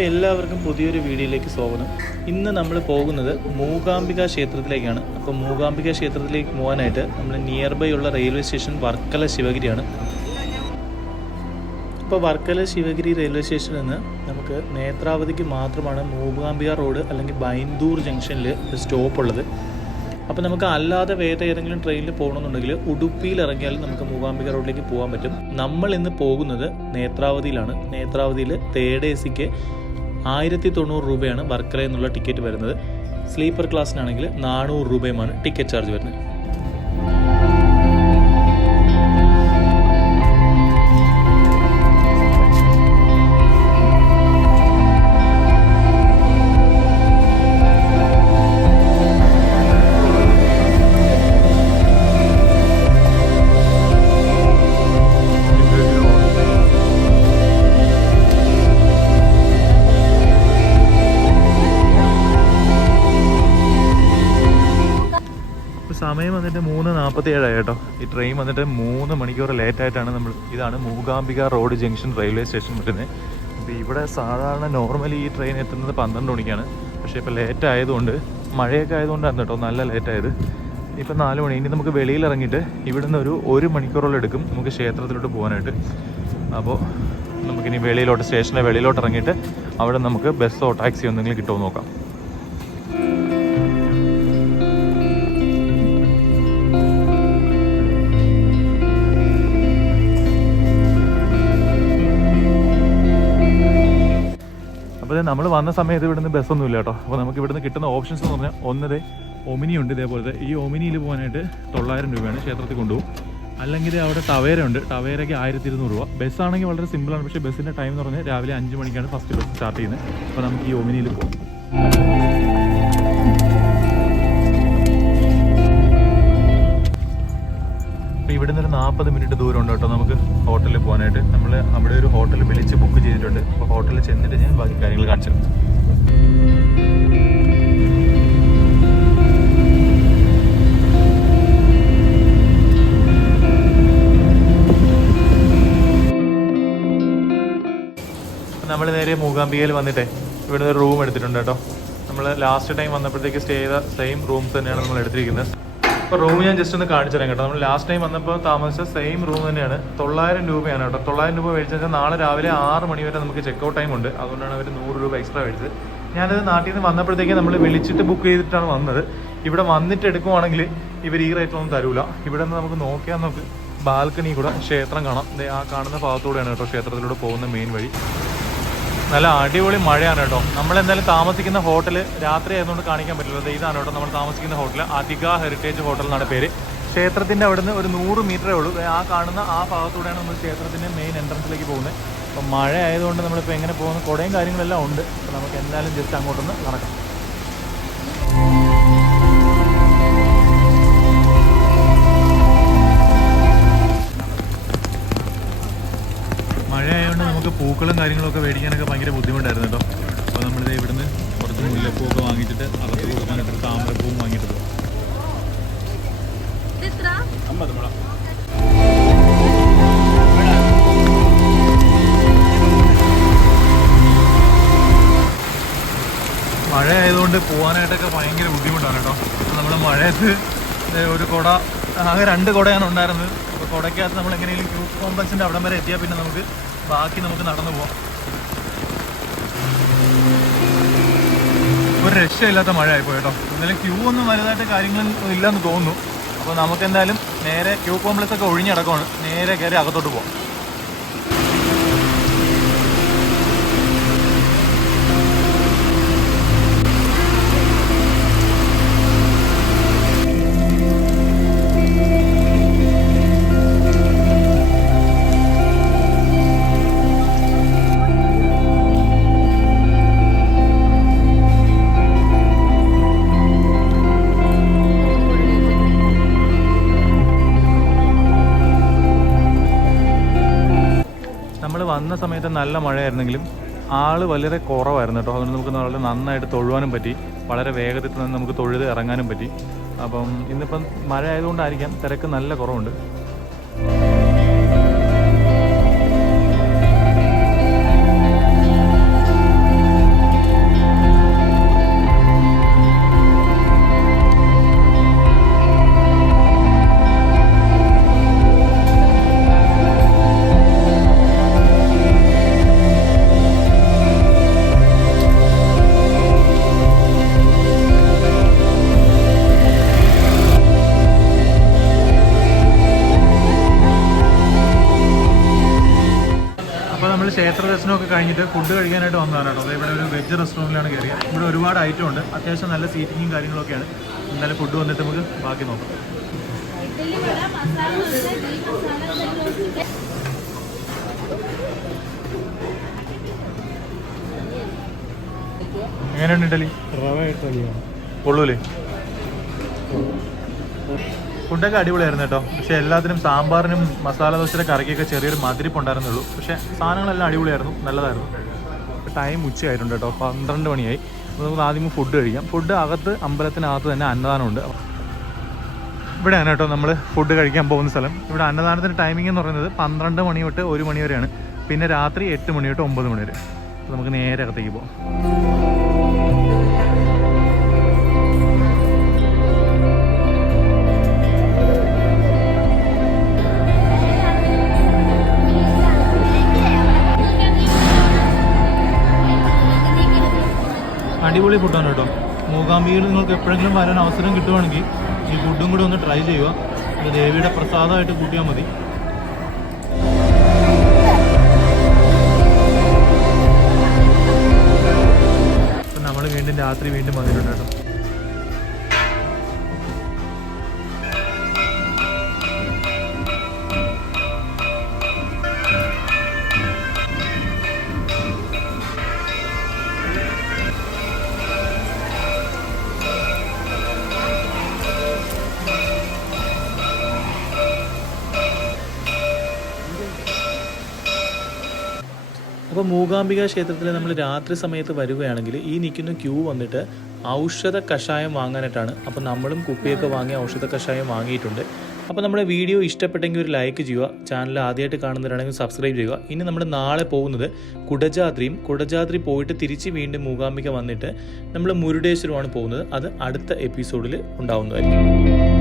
അപ്പോൾ എല്ലാവർക്കും പുതിയൊരു വീഡിയോയിലേക്ക് സ്വാഗതം. ഇന്ന് നമ്മൾ പോകുന്നത് മൂകാംബിക ക്ഷേത്രത്തിലേക്കാണ്. അപ്പോൾ മൂകാംബിക ക്ഷേത്രത്തിലേക്ക് പോകാനായിട്ട് നമ്മൾ നിയർ ബൈ ഉള്ള റെയിൽവേ സ്റ്റേഷൻ വർക്കല ശിവഗിരിയാണ്. ഇപ്പോൾ വർക്കല ശിവഗിരി റെയിൽവേ സ്റ്റേഷനിൽ നിന്ന് നമുക്ക് നേത്രാവതിക്ക് മാത്രമാണ് മൂകാംബിക റോഡ് അല്ലെങ്കിൽ ബൈന്ദൂർ ജംഗ്ഷനിൽ സ്റ്റോപ്പ് ഉള്ളത്. അപ്പോൾ നമുക്ക് അല്ലാതെ വേറെ ഏതെങ്കിലും ട്രെയിനിൽ പോകണമെന്നുണ്ടെങ്കിൽ ഉടുപ്പിയിൽ ഇറങ്ങിയാൽ നമുക്ക് മൂകാംബിക റോഡിലേക്ക് പോകാൻ പറ്റും. നമ്മൾ ഇന്ന് പോകുന്നത് നേത്രാവതിയിലാണ്. നേത്രാവതിയിൽ തേർഡ് എ സിക്ക് ആയിരത്തി തൊണ്ണൂറ് രൂപയാണ് വർക്കല എന്നുള്ള ടിക്കറ്റ് വരുന്നത്. സ്ലീപ്പർ ക്ലാസ്സിനാണെങ്കിൽ നാനൂറ് രൂപയുമാണ് ടിക്കറ്റ് ചാർജ് വരുന്നത്. മൂന്ന് നാൽപ്പത്തി ഏഴായി കേട്ടോ. ഈ ട്രെയിൻ വന്നിട്ട് മൂന്ന് മണിക്കൂർ ലേറ്റ് ആയിട്ടാണ് നമ്മൾ ഇതാണ് Mookambika road junction railway station വരുന്നത് അപ്പോൾ ഇവിടെ സാധാരണ നോർമലി ഈ ട്രെയിൻ എത്തുന്നത് പന്ത്രണ്ട് മണിക്കാണ്. പക്ഷേ ഇപ്പോൾ ലേറ്റ് ആയതുകൊണ്ട് മഴയൊക്കെ ആയതുകൊണ്ടാണ് കേട്ടോ നല്ല ലേറ്റായത് ഇപ്പം നാല് മണി ഇനി നമുക്ക് വെളിയിൽ ഇറങ്ങിയിട്ട് ഇവിടുന്ന് ഒരു ഒരു മണിക്കൂറോളം എടുക്കും നമുക്ക് ക്ഷേത്രത്തിലോട്ട് പോകാനായിട്ട്. അപ്പോൾ നമുക്കിനി വെളിയിലോട്ട് സ്റ്റേഷന്റെ വെളിയിലോട്ട് ഇറങ്ങിയിട്ട് അവിടെ നമുക്ക് ബസ്സോ ടാക്സിയോ എന്തെങ്കിലും കിട്ടുമോ നോക്കാം. നമ്മൾ വന്ന സമയത്ത് ഇവിടുന്ന് ബസ്സൊന്നും ഇല്ല കേട്ടോ. അപ്പോൾ നമുക്ക് ഇവിടുന്ന് കിട്ടുന്ന ഓപ്ഷൻസ് എന്ന് പറഞ്ഞാൽ ഒന്നത് ഒമിനി ഉണ്ട് ഇതേപോലത്തെ. ഈ ഒമിനിയിൽ പോകാനായിട്ട് തൊള്ളായിരം രൂപയാണ് ക്ഷേത്രത്തിൽ കൊണ്ടുപോകും. അല്ലെങ്കിൽ അവിടെ ടവേര ഉണ്ട്. ടവേരയ്ക്ക് ആയിരത്തി ഇരുന്നൂറ് രൂപ ബസ്സാണെങ്കിൽ വളരെ സിമ്പിളാണ് പക്ഷേ ബസ്സിന്റെ ടൈം എന്ന് പറഞ്ഞാൽ രാവിലെ അഞ്ച് മണിക്കാണ് ഫസ്റ്റ് ബസ് സ്റ്റാർട്ട് ചെയ്യുന്നത്. അപ്പോൾ നമുക്ക് ഈ ഒമിനിയിൽ പോകാം. അപ്പോൾ ഇവിടെ നിന്നൊരു നാൽപ്പത് മിനിറ്റ് ദൂരം ഉണ്ട് കേട്ടോ നമുക്ക് ഹോട്ടലിൽ പോകാനായിട്ട്. നമ്മൾ അവിടെ ഒരു ഹോട്ടൽ വിളിച്ച് ബുക്ക് ചെയ്തിട്ടുണ്ട്. അപ്പോൾ ഹോട്ടലിൽ ചെന്നിട്ട് ഞാൻ ബാക്കി കാര്യങ്ങൾ കാണിച്ചു നമ്മൾ നേരെ മൂകാംബികയിൽ വന്നിട്ടേ ഇവിടെ ഒരു റൂം എടുത്തിട്ടുണ്ട് കേട്ടോ. നമ്മൾ ലാസ്റ്റ് ടൈം വന്നപ്പോഴത്തേക്ക് സ്റ്റേ ചെയ്ത സെയിം റൂംസ് തന്നെയാണ് നമ്മൾ എടുത്തിരിക്കുന്നത്. അപ്പോൾ റൂം ഞാൻ ജസ്റ്റ് ഒന്ന് കാണിച്ചു തരാം കേട്ടോ. നമ്മൾ ലാസ്റ്റ് ടൈം വന്നപ്പോൾ താമസിച്ച സെയിം റൂം തന്നെയാണ്. തൊള്ളായിരം രൂപയാണ് കേട്ടോ. തൊള്ളായിരം രൂപ മേടിച്ചു വെച്ചാൽ നാളെ രാവിലെ ആറ് മണി വരെ നമുക്ക് ചെക്ക് ഔട്ട് ടൈം ഉണ്ട്. അതുകൊണ്ടാണ് അവർ നൂറ് രൂപ എക്സ്ട്രാ മേടിച്ചത്. ഞാനത് നാട്ടിൽ നിന്ന് വന്നപ്പോഴത്തേക്ക് നമ്മൾ വിളിച്ചിട്ട് ബുക്ക് ചെയ്തിട്ടാണ് വന്നത്. ഇവിടെ വന്നിട്ട് എടുക്കുവാണെങ്കിൽ ഇവർ ഈ റേറ്റിലൊന്നും തരൂല. ഇവിടെ നിന്ന് നമുക്ക് നോക്കിയാൽ നമുക്ക് ബാൽക്കണി കൂടെ ക്ഷേത്രം കാണാം. ആ കാണുന്ന ഭാഗത്തൂടെയാണ് കേട്ടോ ക്ഷേത്രത്തിലൂടെ പോകുന്ന മെയിൻ വഴി. നല്ല അടിപൊളി മഴയാണ് കേട്ടോ. നമ്മൾ എന്തായാലും താമസിക്കുന്ന ഹോട്ടൽ രാത്രി ആയതുകൊണ്ട് കാണിക്കാൻ പറ്റില്ല. ഇതാണ് കേട്ടോ നമ്മൾ താമസിക്കുന്ന ഹോട്ടൽ അധിക ഹെറിറ്റേജ് ഹോട്ടൽ എന്നാണ് പേര്. ക്ഷേത്രത്തിന്റെ അവിടുന്ന് ഒരു നൂറ് മീറ്ററേ ഉള്ളൂ. ആ കാണുന്ന ആ ഭാഗത്തൂടെയാണ് നമ്മൾ ക്ഷേത്രത്തിന്റെ മെയിൻ എൻട്രൻസിലേക്ക് പോകുന്നത്. അപ്പം മഴ ആയതുകൊണ്ട് നമ്മളിപ്പോൾ എങ്ങനെ പോകുന്ന? കുടയും കാര്യങ്ങളെല്ലാം ഉണ്ട്. അപ്പോൾ നമുക്ക് എന്തായാലും ജസ്റ്റ് അങ്ങോട്ടൊന്ന് നടക്കാം. പൂക്കളും കാര്യങ്ങളൊക്കെ മേടിക്കാനൊക്കെ ഭയങ്കര ബുദ്ധിമുട്ടായിരുന്നു കേട്ടോ. അപ്പോൾ നമ്മളിത് ഇവിടുന്ന് കുറച്ച് മുല്ലപ്പൂവൊക്കെ വാങ്ങിച്ചിട്ട് അകത്ത് കൊടുക്കാനായിട്ട് താമരപ്പൂവും വാങ്ങിയിട്ട് പോകും മഴ. ആയതുകൊണ്ട് പോകാനായിട്ടൊക്കെ ഭയങ്കര ബുദ്ധിമുട്ടാണ് കേട്ടോ. നമ്മൾ മഴയത്ത് ഒരു കുട ആകെ രണ്ട് കുടയാണ് ഉണ്ടായിരുന്നത്. അപ്പോൾ കുടയ്ക്കകത്ത് നമ്മൾ എങ്ങനെയെങ്കിലും ക്യൂ കോംപ്ലക്സിന്റെ അവിടം വരെ എത്തിയാൽ പിന്നെ നമുക്ക് ബാക്കി നമുക്ക് നടന്നു പോവാം. ഒരു രക്ഷയില്ലാത്ത മഴ ആയിപ്പോ കേട്ടോ. ഇന്നലെ ക്യൂ ഒന്നും വലുതായിട്ട് കാര്യങ്ങളൊന്നും ഇല്ലെന്ന് തോന്നുന്നു. അപ്പോൾ നമുക്ക് എന്തായാലും നേരെ ക്യൂ കോംപ്ലക്സ് ഒക്കെ ഒഴിഞ്ഞടക്കമാണ് നേരെ കയറി അകത്തോട്ട് പോകാം വന്ന സമയത്ത് നല്ല മഴയായിരുന്നെങ്കിലും ആൾ വളരെ കുറവായിരുന്നു കേട്ടോ. അതുകൊണ്ട് നമുക്ക് വളരെ നന്നായിട്ട് തൊഴുവാനും പറ്റി. വളരെ വേഗത്തിൽ തന്നെ നമുക്ക് തൊഴുത് ഇറങ്ങാനും പറ്റി. അപ്പം ഇന്നിപ്പം മഴ ആയതുകൊണ്ടായിരിക്കാം തിരക്ക് നല്ല കുറവുണ്ട്. ക്ഷേത്ര ദർശനമൊക്കെ കഴിഞ്ഞിട്ട് ഫുഡ് കഴിക്കാനായിട്ട് വന്നതാണ് കേട്ടോ. അതായത് ഇവിടെ ഒരു വെജ് റെസ്റ്റോറന്റിലാണ് കയറിയത്. ഇവിടെ ഒരുപാട് ഐറ്റം ഉണ്ട്. അത്യാവശ്യം നല്ല സീറ്റിങ്ങും കാര്യങ്ങളൊക്കെയാണ്. എന്നാലും ഫുഡ് വന്നിട്ട് നമുക്ക് ബാക്കി നോക്കാം. എങ്ങനെയുണ്ട് ഇഡലി? റവ ഇഡലിയാണ് കൊള്ളൂലേ? ഫുഡൊക്കെ അടിപൊളിയായിരുന്നു കേട്ടോ. പക്ഷേ എല്ലാത്തിനും സാമ്പാറിനും മസാല ദോശയുടെ കറിക്കൊക്കെ ചെറിയൊരു മതിരിപ്പുണ്ടായിരുന്നുള്ളൂ പക്ഷേ സാധനങ്ങളെല്ലാം അടിപൊളിയായിരുന്നു. നല്ലതായിരുന്നു. ടൈം ഉച്ചയായിട്ടുണ്ട് കേട്ടോ. പന്ത്രണ്ട് മണിയായി. നമുക്ക് ആദ്യം ഫുഡ് കഴിക്കാം. ഫുഡ് അകത്ത് അമ്പലത്തിനകത്ത് തന്നെ അന്നദാനമുണ്ട് ഇവിടെയാണ് കേട്ടോ നമ്മൾ ഫുഡ് കഴിക്കാൻ പോകുന്ന സ്ഥലം. ഇവിടെ അന്നദാനത്തിന്റെ ടൈമിംഗ് എന്ന് പറയുന്നത് പന്ത്രണ്ട് മണി തൊട്ട് ഒരു മണി വരെയാണ്. പിന്നെ രാത്രി എട്ട് മണി തൊട്ട് ഒമ്പത് മണി വരെ. നമുക്ക് നേരെ അകത്തേക്ക് പോകാം. അടിപൊളി ഫുഡാണ് കേട്ടോ. മൂകാംബികയിൽ നിങ്ങൾക്ക് എപ്പോഴെങ്കിലും വരാൻ അവസരം കിട്ടുവാണെങ്കിൽ ഈ ഫുഡും കൂടി ഒന്ന് ട്രൈ ചെയ്യുക. ദേവിയുടെ പ്രസാദമായിട്ട് കൂട്ടിയാൽ മതി. അപ്പോൾ മൂകാംബിക ക്ഷേത്രത്തിൽ നമ്മൾ രാത്രി സമയത്ത് വരികയാണെങ്കിൽ ഈ നിൽക്കുന്ന ക്യൂ വന്നിട്ട് ഔഷധ കഷായം വാങ്ങാനായിട്ടാണ്. അപ്പോൾ നമ്മളും കുപ്പിയൊക്കെ വാങ്ങി ഔഷധ കഷായം വാങ്ങിയിട്ടുണ്ട്. അപ്പോൾ നമ്മുടെ വീഡിയോ ഇഷ്ടപ്പെട്ടെങ്കിൽ ഒരു ലൈക്ക് ചെയ്യുക ചാനൽ ആദ്യമായിട്ട് കാണുന്നവരാണെങ്കിൽ സബ്സ്ക്രൈബ് ചെയ്യുക. ഇനി നമ്മൾ നാളെ പോകുന്നത് കുടജാദ്രിയും കുടജാദ്രി പോയിട്ട് തിരിച്ച് വീണ്ടും മൂകാംബിക വന്നിട്ട് നമ്മൾ മുരുടേശ്വരമാണ് പോകുന്നത്. അത് അടുത്ത എപ്പിസോഡിൽ ഉണ്ടാവുന്നതായിരിക്കും.